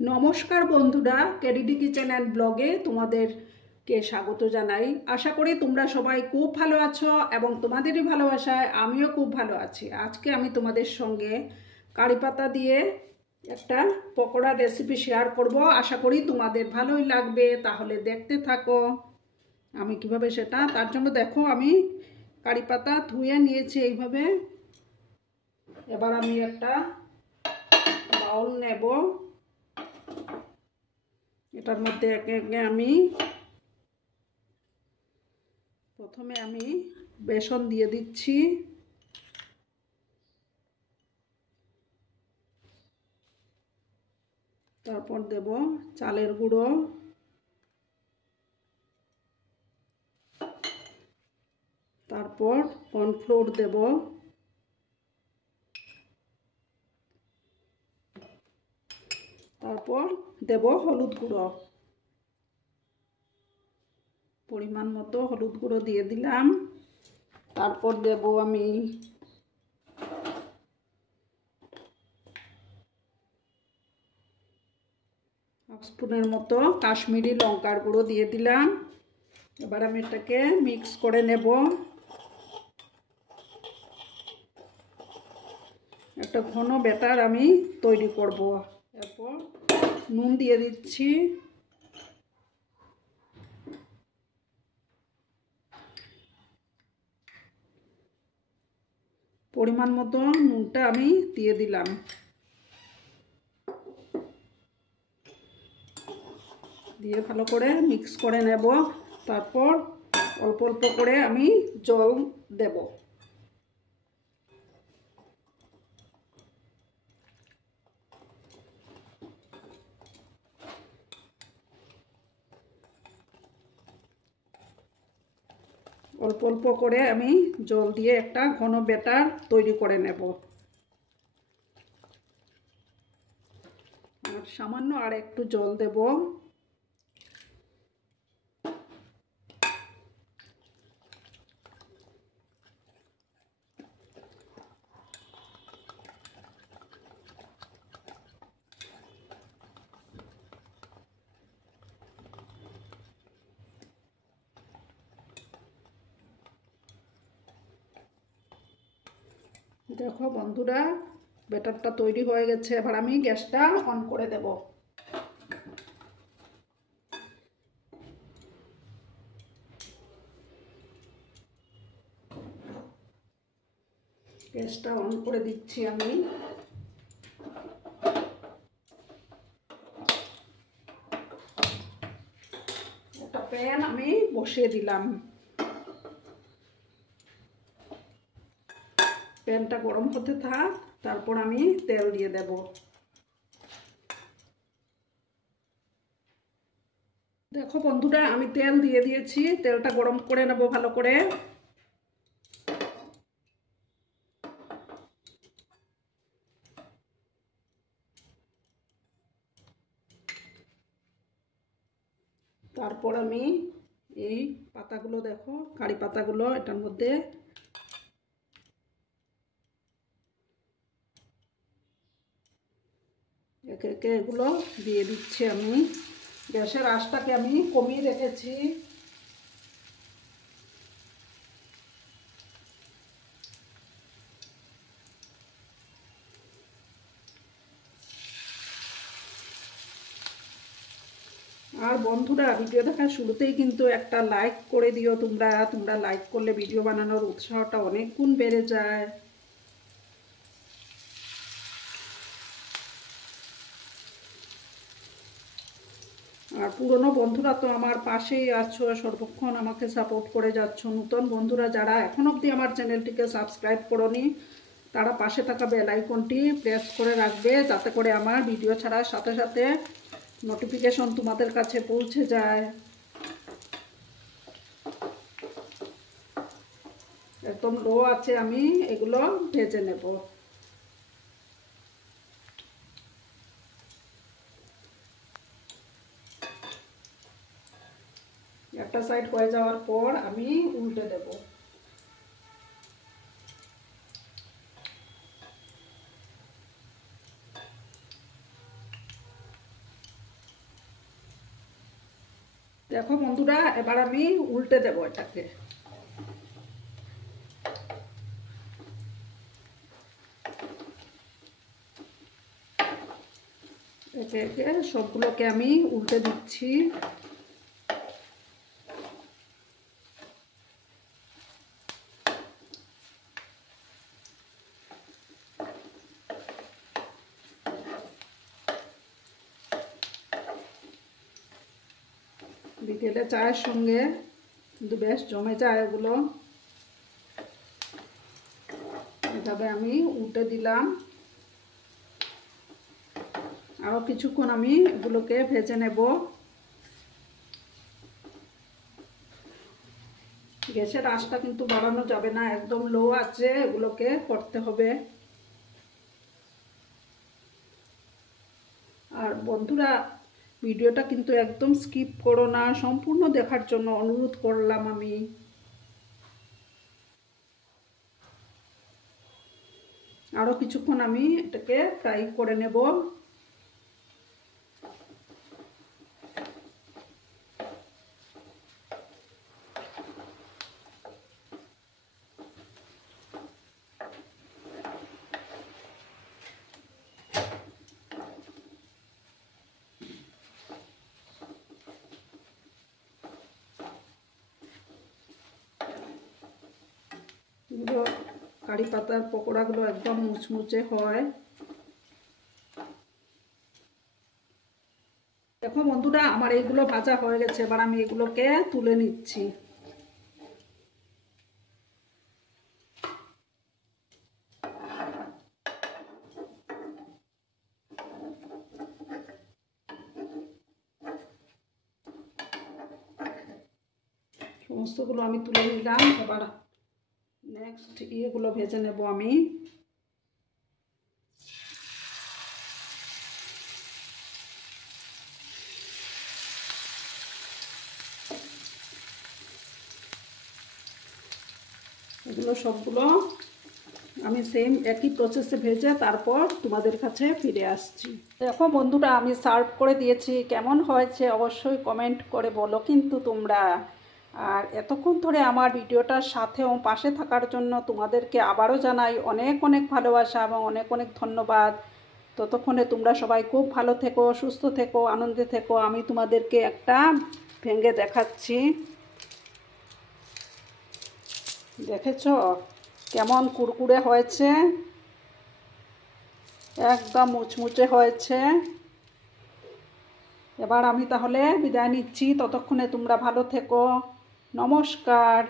নমস্কার বন্ধুরা, KDD kitchen and ব্লগে তোমাদেরকে স্বাগত জানাই। আশা করি তোমরা সবাই খুব ভালো আছো এবং তোমাদেরই ভালোবাসায় আমিও খুব ভালো আছি। আজকে আমি তোমাদের সঙ্গে কারি পাতা দিয়ে একটা পকোড়া রেসিপি শেয়ার করব। আশা করি তোমাদের ভালোই লাগবে, তাহলে দেখতে থাকো আমি কিভাবে সেটা। তার জন্য দেখো আমি কারি পাতা ধুয়ে নিয়েছি এইভাবে। এবার আমি একটা বাউল নেব, এটার মধ্যে একে একে আমি প্রথমে বেসন দিয়ে দিচ্ছি, তারপর দেব চালের গুঁড়ো, তারপর কর্নফ্লোর দেব, তারপর দেব হলুদ গুঁড়ো, পরিমাণ মতো হলুদ গুঁড়ো দিয়ে দিলাম। তারপর দেব আমি হাফ স্পুনের মতো কাশ্মীরি লঙ্কার গুঁড়ো দিয়ে দিলাম। এবার আমি এটাকে মিক্স করে নেব। একটা ঘন ব্যাটার আমি তৈরি করব। এরপর নুন দিয়ে দিচ্ছি, পরিমাণ মতো নুনটা আমি দিয়ে দিলাম। দিয়ে ভালো করে মিক্স করে নেব। তারপর অল্প অল্প করে আমি জল দেব। অল্প অল্প করে আমি জল দিয়ে একটা ঘন ব্যাটার তৈরি করে নেব। আর সামান্য আর একটু জল দেব। দেখো বন্ধুরা, ব্যাটারটা তৈরি হয়ে গেছে। এবার আমি গ্যাসটা অন করে দেব। গ্যাসটা অন করে দিচ্ছি আমি। একটা প্যান আমি বসিয়ে দিলাম। প্যানটা গরম হতে থাক, তারপর আমি তেল দিয়ে দেব। দেখো বন্ধুরা, আমি তেল দিয়ে দিয়েছি। তেলটা গরম করে নেব ভালো করে। তারপর আমি এই পাতাগুলো, দেখো কারি পাতাগুলো, এটার মধ্যে একে একে এগুলো দিয়ে দিচ্ছি আমি। গ্যাসের আঁচটাকে আমি কমিয়ে রেখেছি। আর বন্ধুরা, ভিডিও দেখার শুরুতেই কিন্তু একটা লাইক করে দিও। তোমরা লাইক করলে ভিডিও বানানোর উৎসাহটা অনেক গুণ বেড়ে যায়। আর পুরনো বন্ধুরা তো আমার পাশেই আছো, সর্বক্ষণ আমাকে সাপোর্ট করে যাচ্ছ। নতুন বন্ধুরা যারা এখন অবধি আমার চ্যানেলটিকে সাবস্ক্রাইব করোনি, তারা পাশে থাকা বেল আইকনটি প্রেস করে রাখবে, যাতে করে আমার ভিডিও ছাড়ার সাথে সাথে নোটিফিকেশন তোমাদের কাছে পৌঁছে যায়। একদম লো আছে আমি এগুলো ভেজে নেব। একটা সাইড হয়ে যাওয়ার পর আমি উল্টে দেব। দেখো বন্ধুরা, এবার আমি উল্টে দেব এটাকে। একে একে সবগুলোকে আমি উল্টে দিচ্ছি। বিকেলে চায়ের সঙ্গে কিন্তু বেশ জমে যায় এগুলো। এভাবে আমি উল্টে দিলাম। আরও কিছুক্ষণ আমি এগুলোকে ভেজে নেব। গ্যাসের আঁচটা কিন্তু বাড়ানো যাবে না, একদম লো আছে এগুলোকে করতে হবে। আর বন্ধুরা, ভিডিওটা কিন্তু একদম স্কিপ করো না, সম্পূর্ণ দেখার জন্য অনুরোধ করলাম আমি। আরও কিছুক্ষণ আমি এটাকে ফ্রাই করে নেব। এগুলো কারি পাতার পকোড়াগুলো একদম মুচমুচে হয়। দেখো বন্ধুরা, আমার এইগুলো ভাজা হয়ে গেছে। এবার আমি এগুলোকে তুলে নিচ্ছি। সমস্তগুলো আমি তুলে নিলাম। এবার নেক্সট ইয়েগুলো ভেজে নেব আমি। এগুলো সবগুলো আমি সেম একই প্রসেসে ভেজে তারপর তোমাদের কাছে ফিরে আসছি। দেখো বন্ধুরা, আমি সার্ভ করে দিয়েছি। কেমন হয়েছে অবশ্যই কমেন্ট করে বলো কিন্তু তোমরা। আর এতক্ষণ ধরে আমার ভিডিওটার সাথে ও পাশে থাকার জন্য তোমাদেরকে আবারও জানাই অনেক অনেক ভালোবাসা এবং অনেক অনেক ধন্যবাদ। ততক্ষণে তোমরা সবাই খুব ভালো থেকো, সুস্থ থেকো, আনন্দে থেকো। আমি তোমাদেরকে একটা ভেঙে দেখাচ্ছি। দেখেছো কেমন কুরকুরে হয়েছে, একদম মুচমুচে হয়েছে। এবার আমি তাহলে বিদায় নিচ্ছি। ততক্ষণে তোমরা ভালো থেকো। নমস্কার।